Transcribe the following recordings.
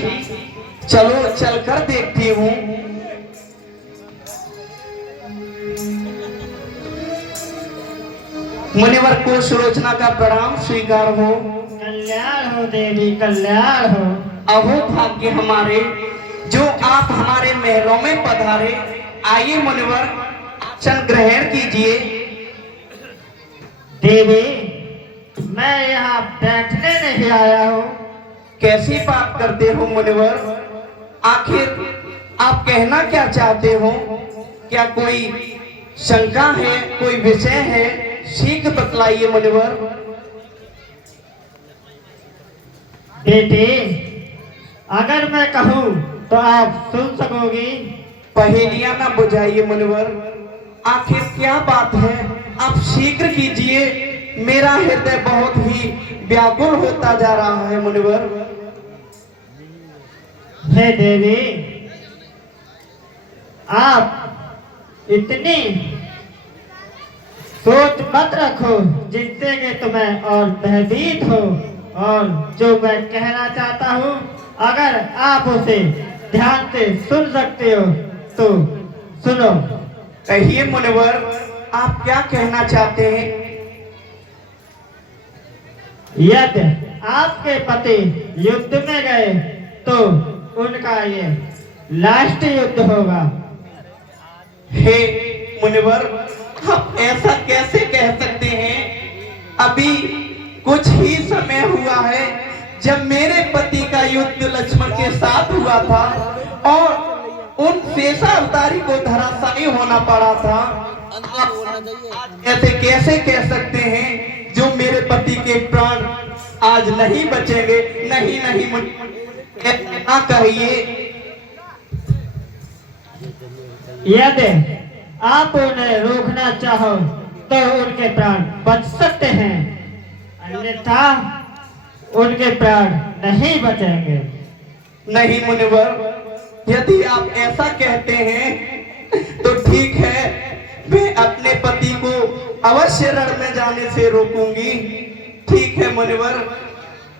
चलो चलकर देखती हूँ। मुनिवर को सुलोचना का प्रणाम स्वीकार हो। कल्याण हो देवी, कल्याण हो। अहो भाग्य हमारे जो आप हमारे महलों में पधारे। आइए मुनिवर, आसन ग्रहण कीजिए। देवी, मैं यहाँ बैठने नहीं आया हूँ। कैसी बात करते हो मुनिवर? आखिर आप कहना क्या चाहते हो? क्या कोई शंका है, कोई विषय है? शीघ्र बतलाइए मुनिवर। बेटे, अगर मैं कहूँ तो आप सुन सकोगी? पहेलियां ना बुझाइए मुनिवर। आखिर क्या बात है? आप शीघ्र कीजिए। मेरा हृदय बहुत ही व्याकुल होता जा रहा है मुनिवर। हे देवी, आप इतनी सोच मत रखो जिससे कि तुम्हें और भयभीत हो। और जो मैं कहना चाहता हूँ, अगर आप उसे ध्यान से सुन सकते हो तो सुनो। कहिए मुनिवर, आप क्या कहना चाहते हैं? यदि आपके पति युद्ध में गए तो उनका ये लास्ट युद्ध होगा। हे मुनिवर, आप ऐसा कैसे कह सकते हैं? अभी कुछ ही समय हुआ है जब मेरे पति का युद्ध लक्ष्मण के साथ हुआ था और उन शेषावतारी को धराशायी होना पड़ा था। आप ऐसे कैसे कह सकते हैं जो मेरे पति के प्राण आज नहीं बचेंगे? नहीं नहीं ना कहिए। यदि आप उन्हें रोकना चाहो तो उनके प्राण बच सकते हैं, अन्यथा उनके प्राण नहीं बचेंगे। नहीं मुनिवर, यदि आप ऐसा कहते हैं तो ठीक है, मैं अपने पति को अवश्य रण में जाने से रोकूंगी। ठीक है मुनिवर,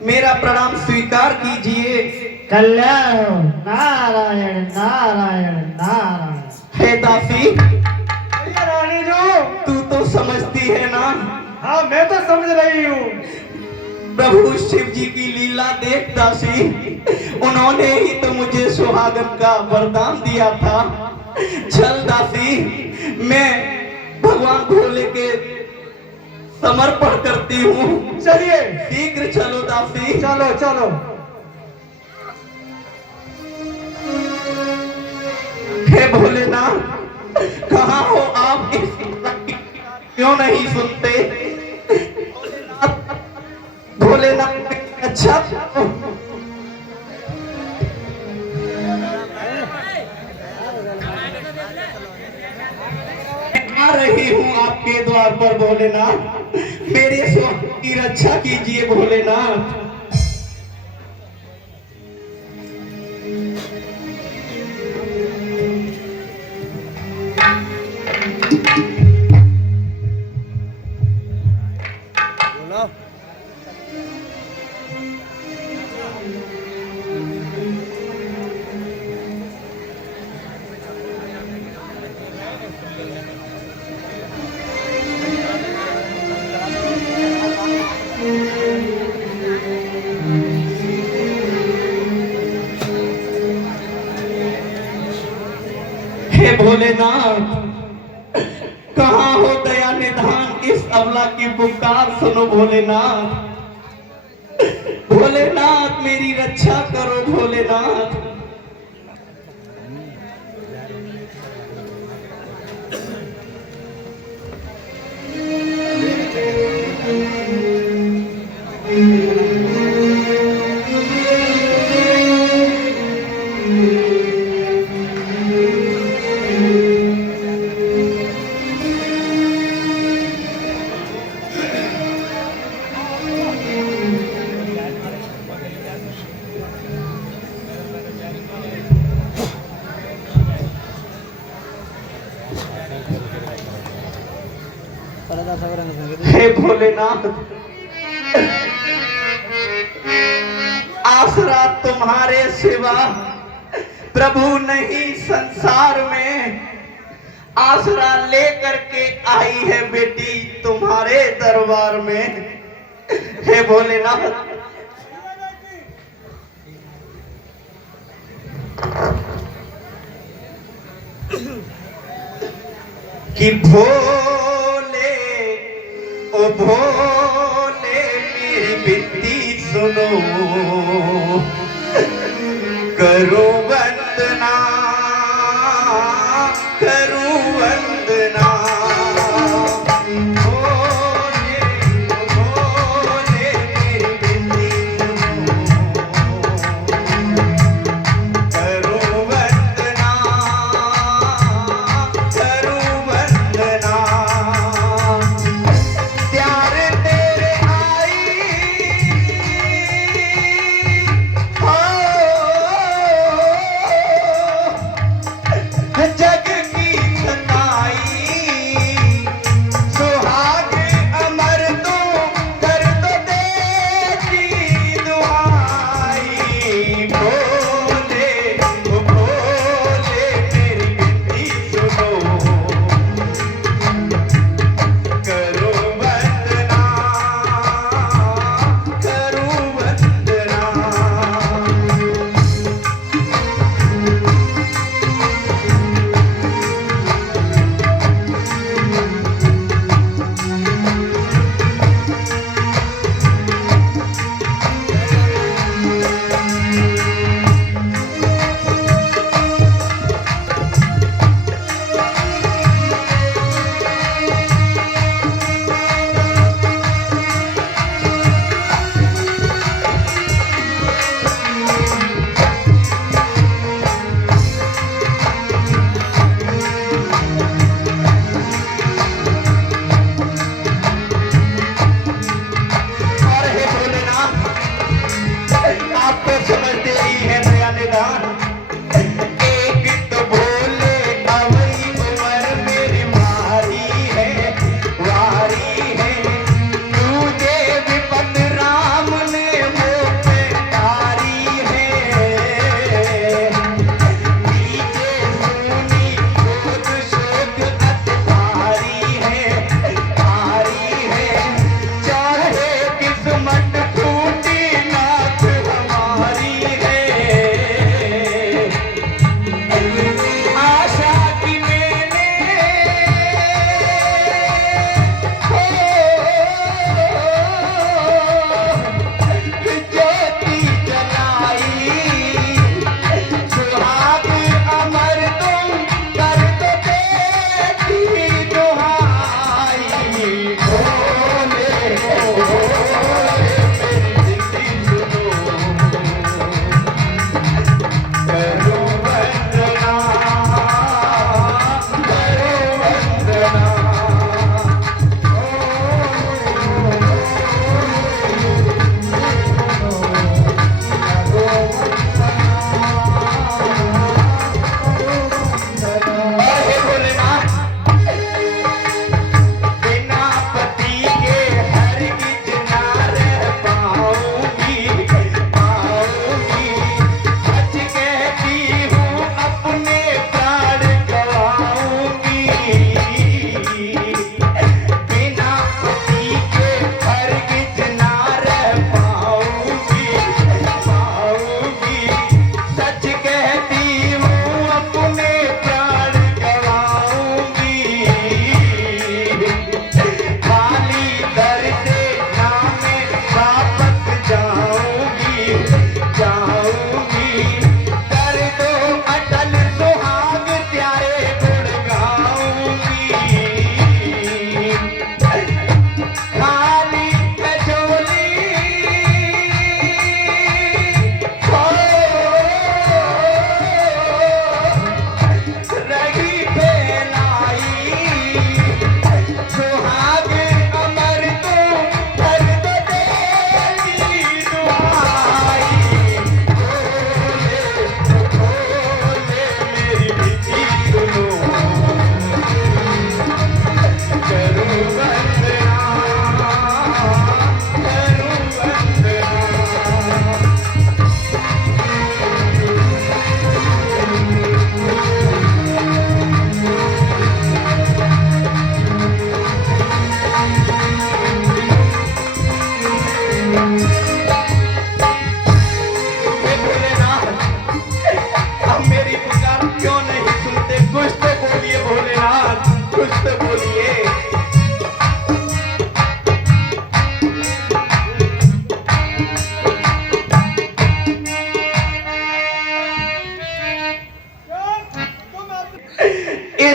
मेरा प्रणाम स्वीकार कीजिए। कल्याण हो। नारायण नारायण नारायण। हे दासी, रानी जो तू तो समझती है ना? हाँ, मैं तो समझ रही हूँ। प्रभु शिव जी की लीला देख दासी, उन्होंने ही तो मुझे सुहागन का वरदान दिया था। चल दासी, मैं भगवान भोले के समर्पण करती हूँ। चलिए, शीघ्र चलो दासी। चलो चलो। हे भोलेनाथ, कहाँ हो आप? क्यों नहीं सुनते? भोलेनाथ, अच्छा आ रही हूँ आपके द्वार पर भोलेनाथ। मेरे स्वास्थ्य की रक्षा कीजिए भोलेनाथ। हे भोलेनाथ, कहाँ हो दया निधान? इस अबला की पुकार सुनो भोलेनाथ। भोलेनाथ, मेरी रक्षा करो भोलेनाथ। हे भोलेनाथ, आप आसरा तुम्हारे सिवा प्रभु नहीं संसार में। आसरा लेकर के आई है बेटी तुम्हारे दरबार में। हे भोलेनाथ, कि भोले ओ भोले मेरी बिनती सुनो, करो वंदना करो वंदना। भोले ओ भोले मेरी बिनती सुनो, करो वंदना करो वंदना। प्यार तेरे आई हो,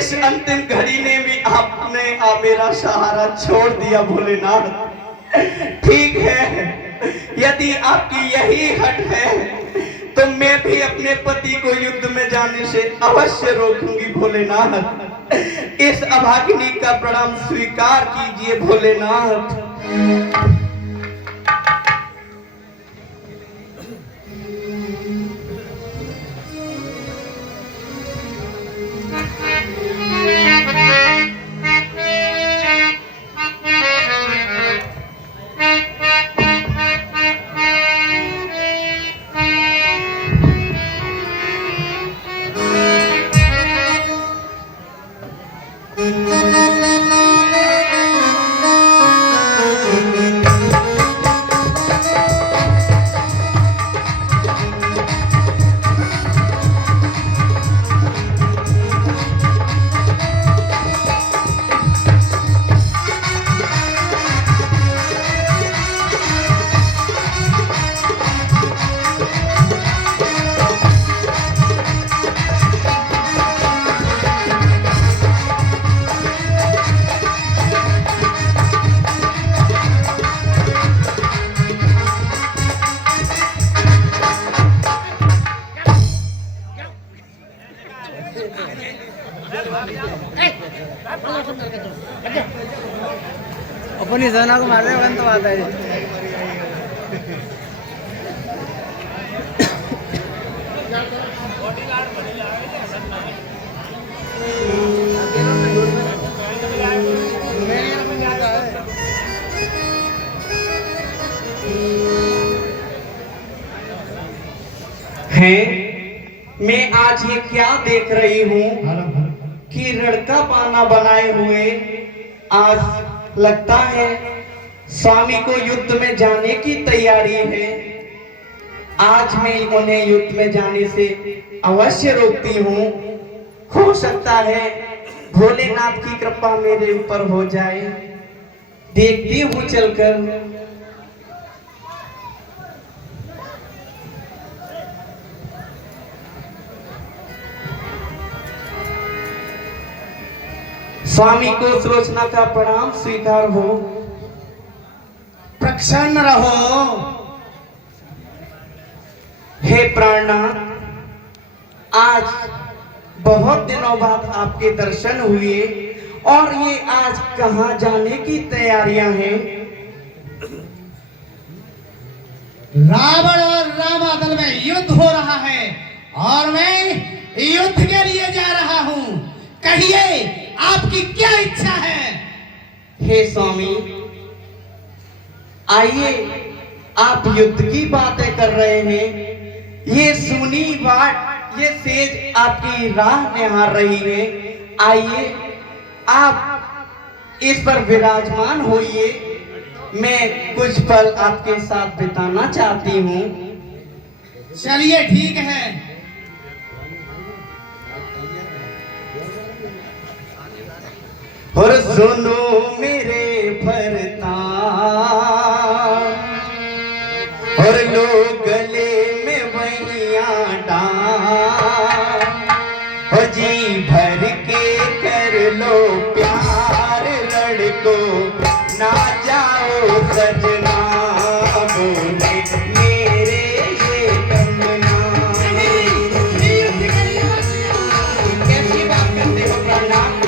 इस अंतिम घड़ी ने भी आपने मेरा सहारा छोड़ दिया भोलेनाथ। ठीक है, यदि आपकी यही हट है तो मैं भी अपने पति को युद्ध में जाने से अवश्य रोकूंगी भोलेनाथ। इस अभागिनी का प्रणाम स्वीकार कीजिए भोलेनाथ। अपनी सेना को मारने बंद तो आता है। मैं आज ये क्या देख रही हूँ कि लड़का पाना बनाए हुए आज लगता है स्वामी को युद्ध में जाने की तैयारी है। आज मैं उन्हें युद्ध में जाने से अवश्य रोकती हूँ। हो सकता है भोलेनाथ की कृपा मेरे ऊपर हो जाए। देखती हूँ चलकर। स्वामी को सुलोचना का प्रणाम स्वीकार हो। प्रसन्न रहो। हे प्राणनाथ, आज बहुत दिनों बाद आपके दर्शन हुए और ये आज कहाँ जाने की तैयारियां हैं? रावण और रामादल में युद्ध हो रहा है और मैं युद्ध के लिए जा रहा हूँ। कहिए आपकी क्या इच्छा है? हे स्वामी, आइए, आप युद्ध की बातें कर रहे हैं। ये सुनी बात, ये सेज आपकी राह निहार रही है। आइए, आप इस पर विराजमान होइए। मैं कुछ पल आपके साथ बिताना चाहती हूँ। चलिए ठीक है। और सुनो मेरे भरता और लो गले में वहिया डाल और जी भर के कर लो प्यार लड़को ना जाओ सजना बोले मेरे ये कंगना। कैसी बात करते हो प्रणाम।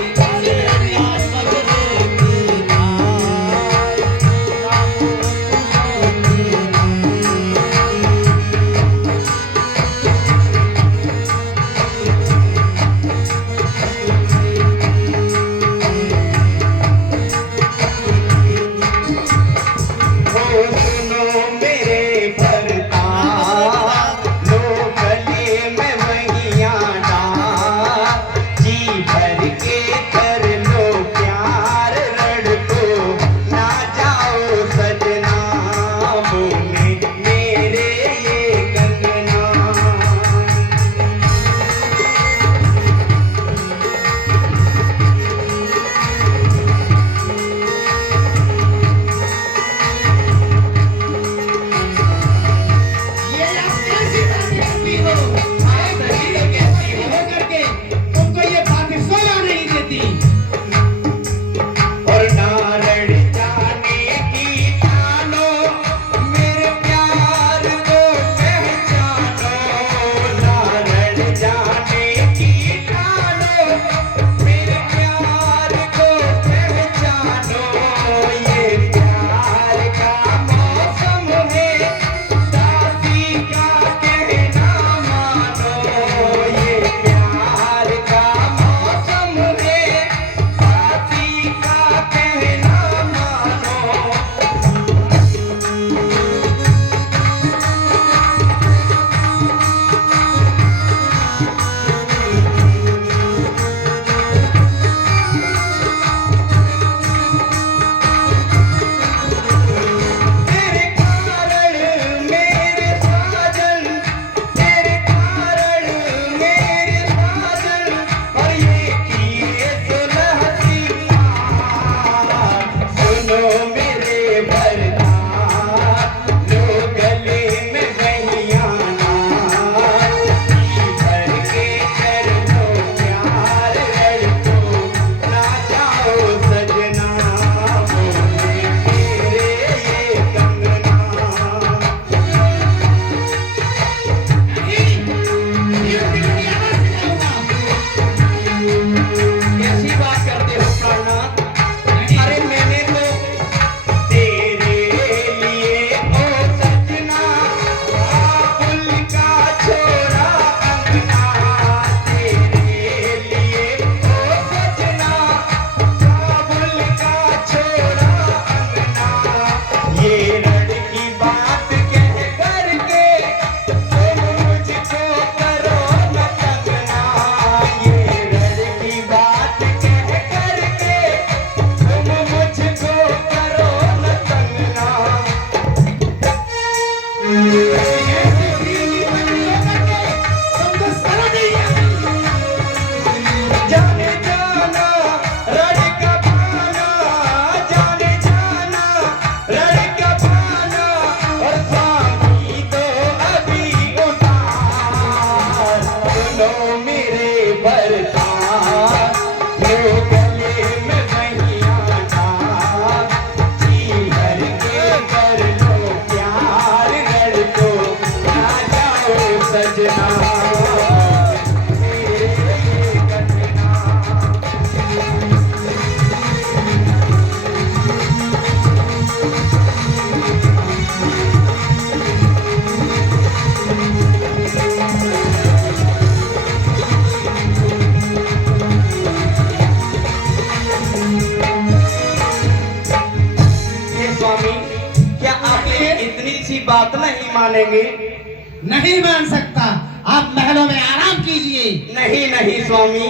बरसात लो गले में बहिया डाल जी भर के कर लो प्यार रड़ को ना जाओ सजना मेरे कतना हे स्वामी, क्या आप ये इतनी सी बात नहीं मानेंगे? नहीं मान सकता। आप महलों में आराम कीजिए। नहीं नहीं स्वामी,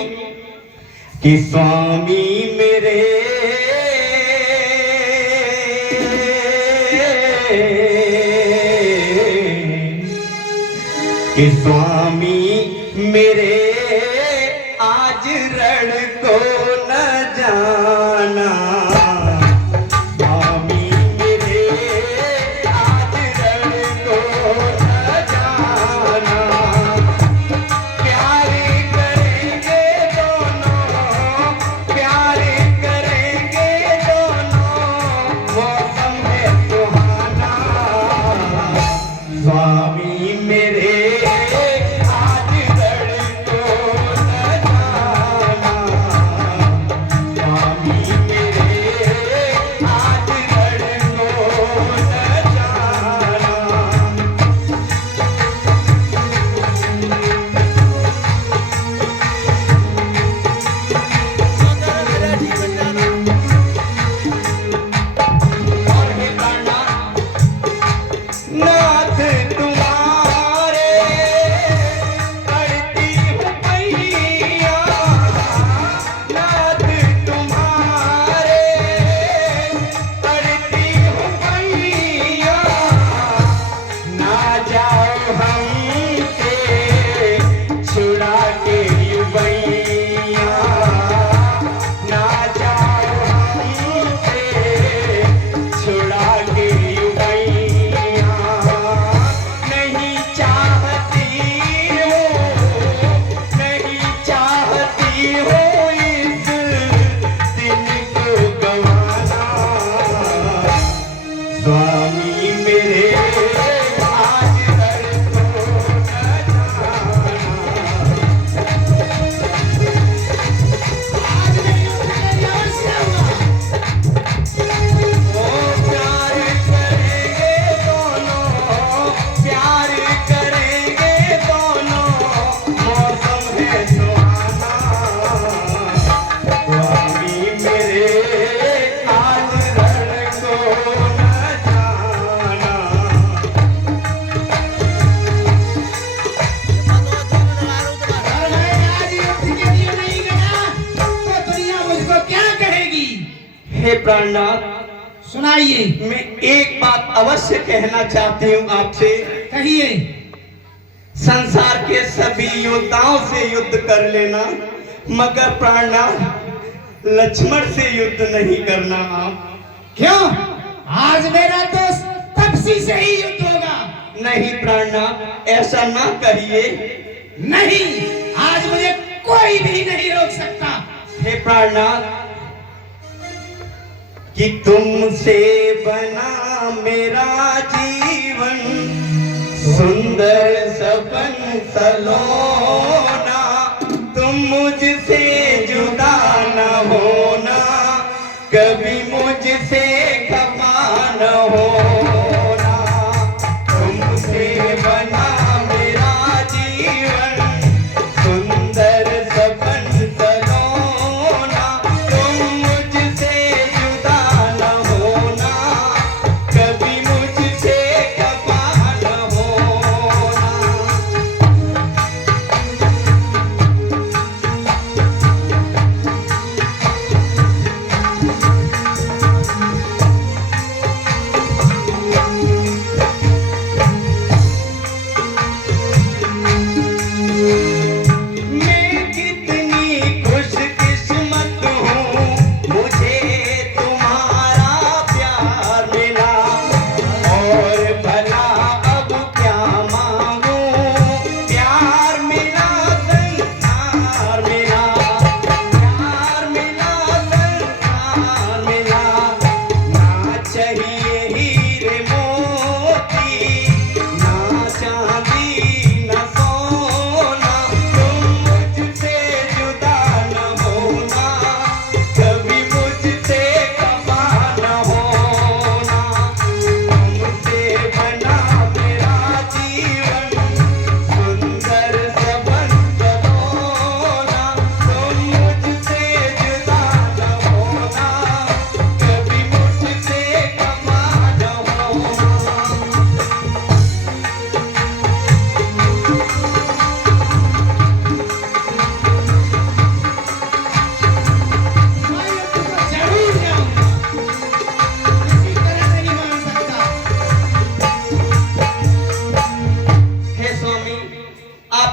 कि स्वामी मेरे कि स्वामी मेरे आज रण को न जाना स्वामी मेरे आज रण को न जाना प्यार करेंगे दोनों प्यार करेंगे दोनों मौसम है सुहाना स्वामी मेरे आज रण को न जाना स्वामी मेरे आज रण को न जाना और हे प्राणनाथ, नाथ तुम्हारे करती हूँ पैया नाथ तुम्हारे करती हूँ पैया ना जाओ हमसे छुड़ा के युवैया ना जाओ हमसे छुड़ा के युवैया नहीं चाहती हो इस दिन को गवाना स्वामी मेरे आज रण को न जाना आज मैं युद्ध के लिए अवश्य आऊंगा। ओ प्यार करेंगे दोनों प्यार करेंगे दोनों मौसम है सुहाना स्वामी मेरे आज रण को न जाना अगर मैं आज युद्ध के लिए नहीं गया तो दुनिया मुझको क्या कहेगी? हे प्राणनाथ, सुनाइए। मैं एक बात अवश्य कहना चाहती हूँ आपसे कहिए। संसार के सभी योद्धाओं से युद्ध कर लेना मगर प्राणनाथ लक्ष्मण से युद्ध नहीं करना आप क्यों? आज मेरा दोस्त तपसी से ही युद्ध होगा। नहीं प्राणनाथ ऐसा ना कहिए नहीं, आज मुझे कोई भी नहीं रोक सकता। हे प्राणनाथ कि तुमसे बना मेरा जीवन सुंदर सपन सलोना तुम मुझसे जुदा न होना कभी मुझसे खफा न होना तुमसे बना मेरा जीवन सुंदर सपन सलोना तुम मुझसे जुदा न होना कभी मुझसे खफा न होना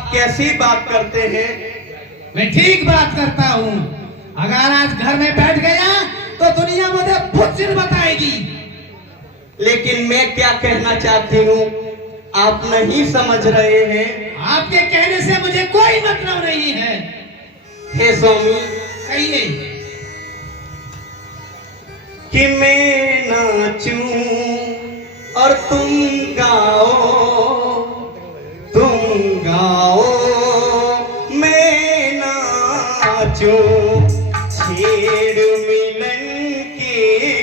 आप कैसी बात करते हैं? मैं ठीक बात करता हूँ। अगर आज घर में बैठ गया तो दुनिया मुझे फुच्चिन बताएगी। लेकिन मैं क्या कहना चाहती हूँ आप नहीं समझ रहे हैं। आपके कहने से मुझे कोई मतलब नहीं है। हे स्वामी, कहिए। कि मैं नाचूं और तुम गाओ मैं नाचूं, छेड़ मिलन के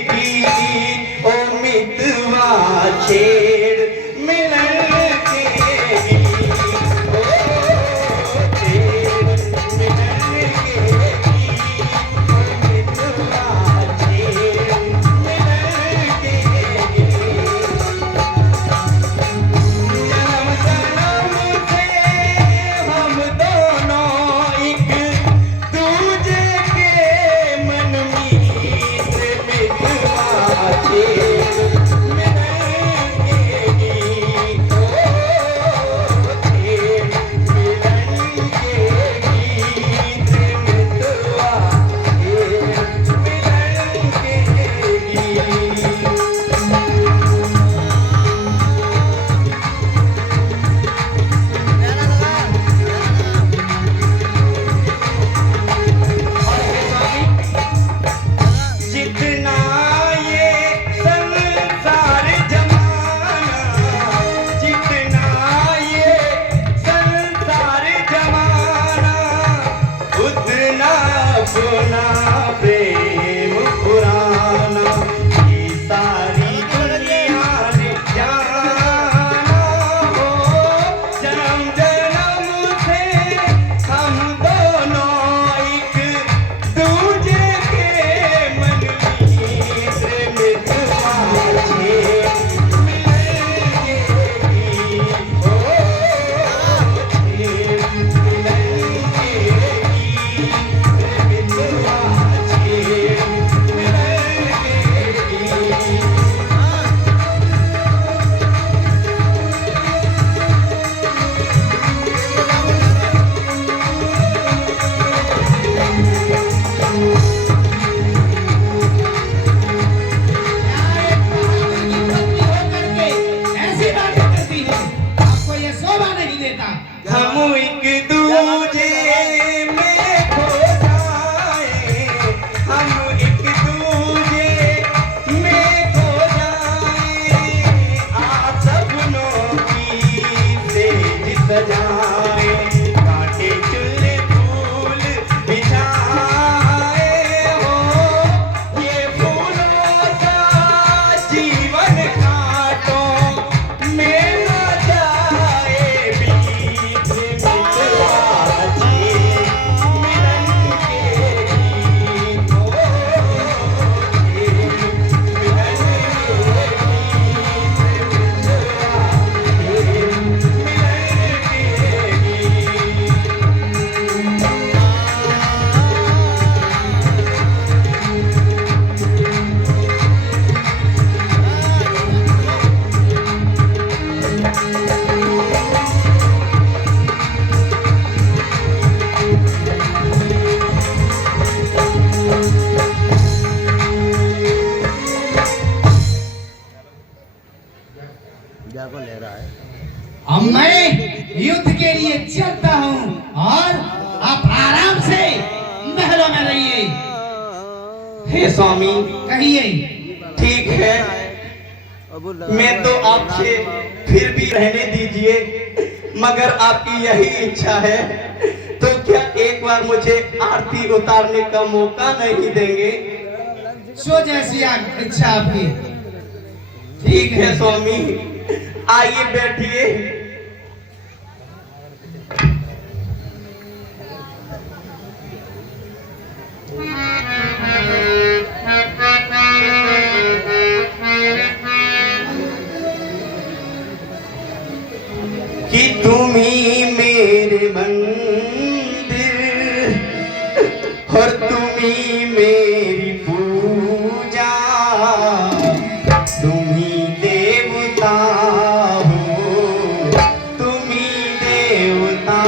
गीत ओ मितवा, छेड़ मिलन के गीत ओ छेड़ मिलन के गीत ओ मितवा, छेड़ मिलन के गीत। जन्म जन्म से हम दोनों एक दूजे के मन मीत, मितवा छेड़ मिलन के गीत ओ छेड़ मिलन के गीत, मितवा छेड़ मिलन के गीत। जितना ये संसार जमाना, जितना ये संसार जमाना, उतना पुना प्रेम पुराना, ये सारी दुनिया ने जाना हो। जन्म जन्म से हम दोनों एक दूजे के मन मीत, मितवा छेड़ मिलन के गीत ओ छेड़ मिलन के गीत, मितवा छेड़ मिलन के गीत। ऐसी बातें करती है, आपको ये शोभा नहीं देता। हम एक दूजे में खो जाए, हम एक दूजे में खो जाए, आ सपनों की सेज सजाए, कांटे चुल्ले फूल बिछाए हो, ये फूलों का जीवन कांटों में न जाए बीच, मितवा छेड़ मिलन के गीत ओ छेड़ मिलन के गीत, मितवा छेड़ मिलन के गीत। को ले रहा है। अब मैं युद्ध के लिए चलता हूँ और आप आराम से महलों में रहिए। हे स्वामी, कहिए। ठीक है, मैं तो आपसे फिर भी रहने दीजिए, मगर आपकी यही इच्छा है तो क्या एक बार मुझे आरती उतारने का मौका नहीं देंगे? सो जैसी इच्छा आपकी। ठीक है स्वामी, आइए बैठिए। कि तुम ही मेरे मंदिर और तुम ही मेरी पूजा, तुम ही देवता हो, तुम ही देवता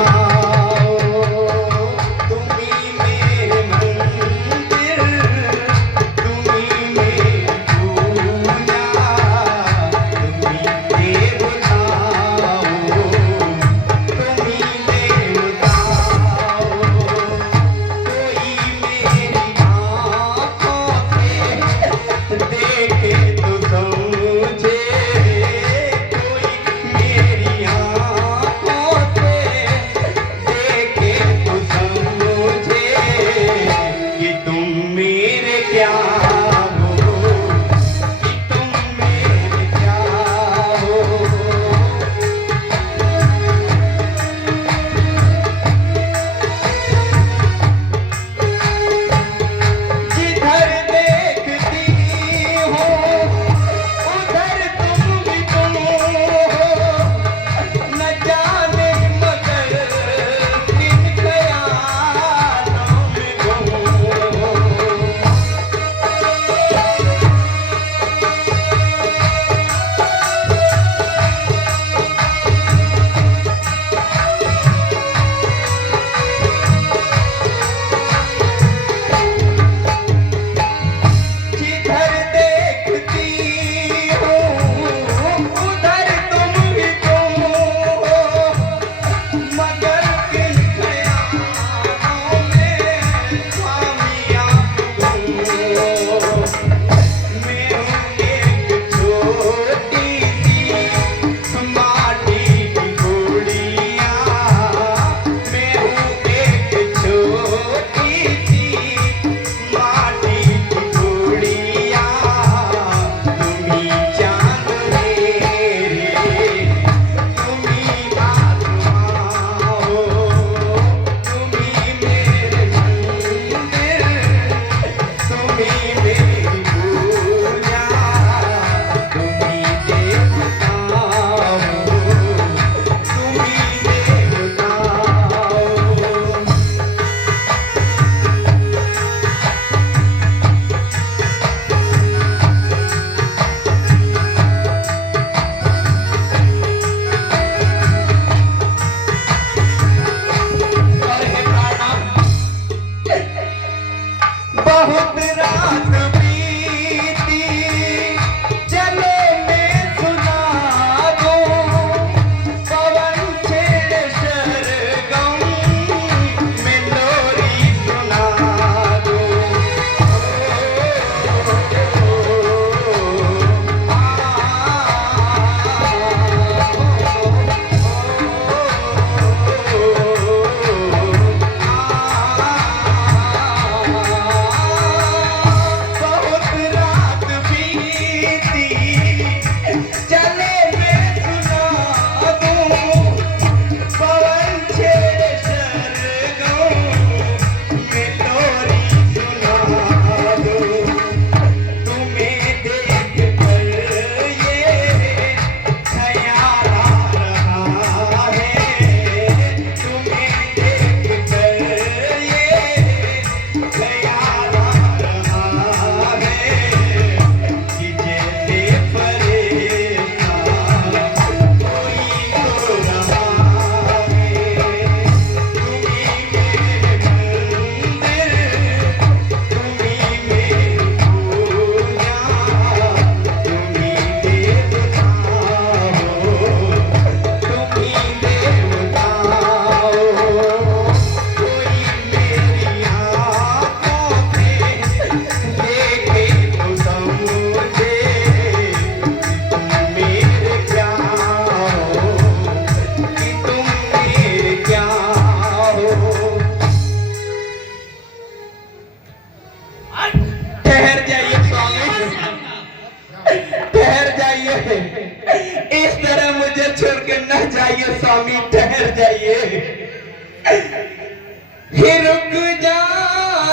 हे रुक जा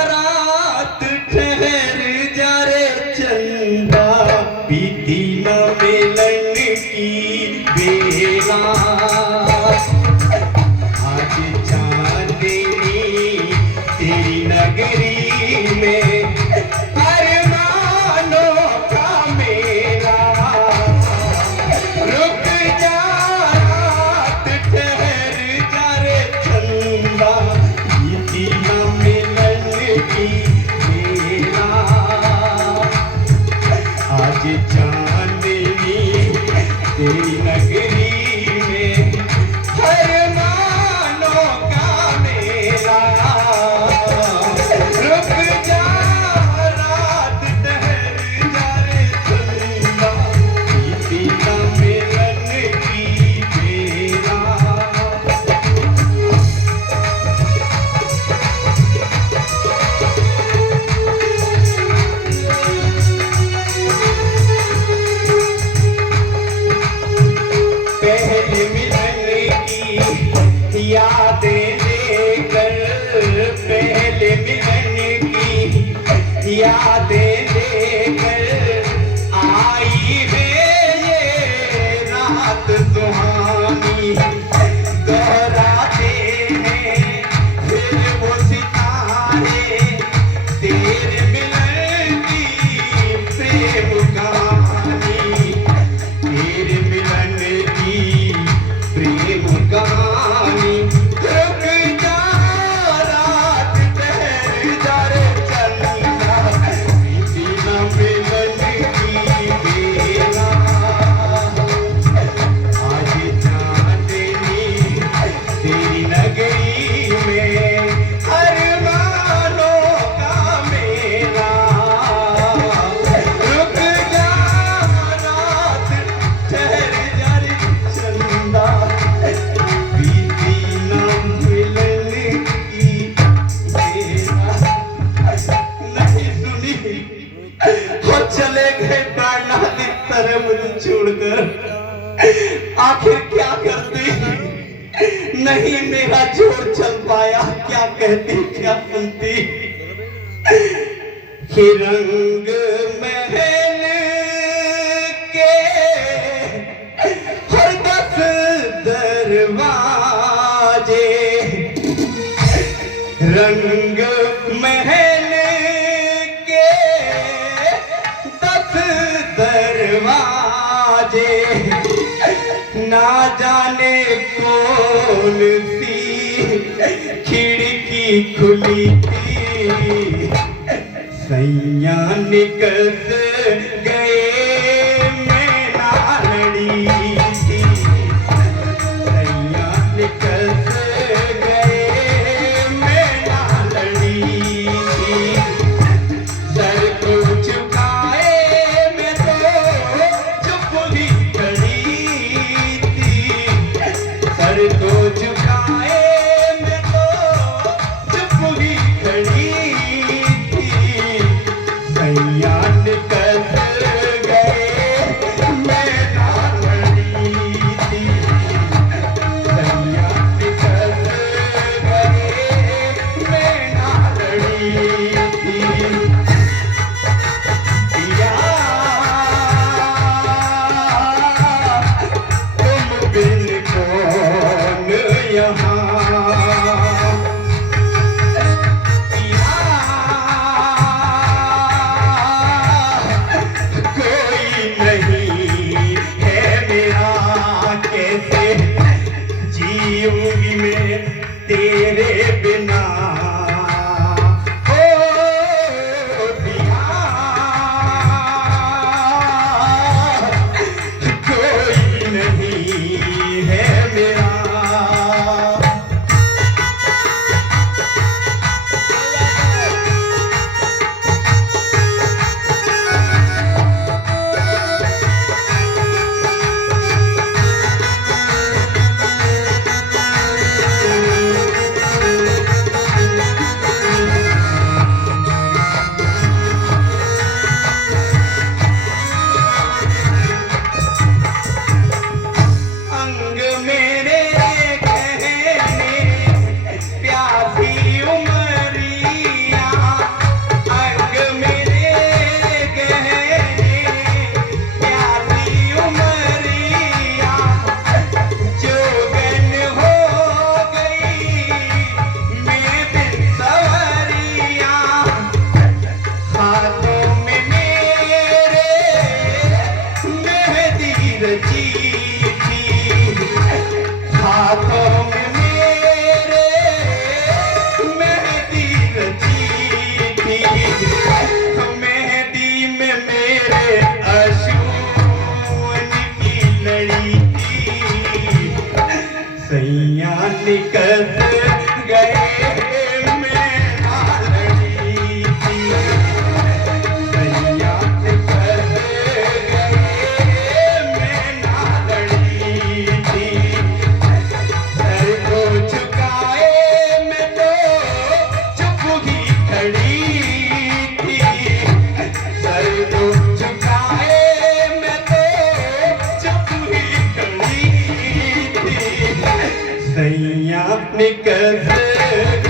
रात ठहर जा रे चंदा, बीती न मिलन की बेला। आज चांदनी तेरी नगरी में अरमानों का मेला। रुक जा रात ठहर जा रे चंदा, बीती न मिलन की बेला। आज चांदनी तेरी नगरी में अरमानों का मेला। रुक जा रात ठहर जा रे चंदा, बीती न मिलन की बेला। पहले मिलन की यादें लेकर, पहले मिलन की यादें लेकर आई है ये रात सुहानी। दोहराते हैं फिर वो सितारे तेरे मिलन की प्रेम कहानी, तेरे मिलन की प्रेम कहानी। रुक जा रात ठहर जा रे चंदा, बीती न मिलन की बेला। आज चांदनी तेरी नगरी में अरमानों का मेला। रुक जा रात ठहर जा रे चंदा, बीती न मिलन की बेला। नहीं सुनी और चले गए प्राणनाथ इस तरह मुझे छोड़कर। आखिर क्या करती, नहीं मेरा जोर चल पाया। क्या कहती क्या सुनती, कि रंग महल के हर 10 दरवाजे, रंग महल के 10 दरवाजे, ना जाने कौन सी खिड़की खुली थी। सैया निकस गए मैं ना लड़ी थी, सैया निकस गए मैं ना लड़ी थी। सर को झुकाए मैं तो चुप ही खड़ी थी, सर को झुकाए मैं तो चुप ही खड़ी थी। सैया निकल गए मैं ना लड़ी थी, सैया निकल गए मैं ना लड़ी थी। पिया तुम बिन कौन यहाँ, पिया कोई नहीं है मेरा, कैसे जीऊंगी मैं तेरे बिना। ओ पिया कोई नहीं है मेरा। कस गए मैं नालड़ी थी सैया कस गए मैं नालड़ी थी सर को झुकाए मैं तो चुप ही खड़ी थी सर को झुकाए मैं तो चुप ही खड़ी थी सैया ने कस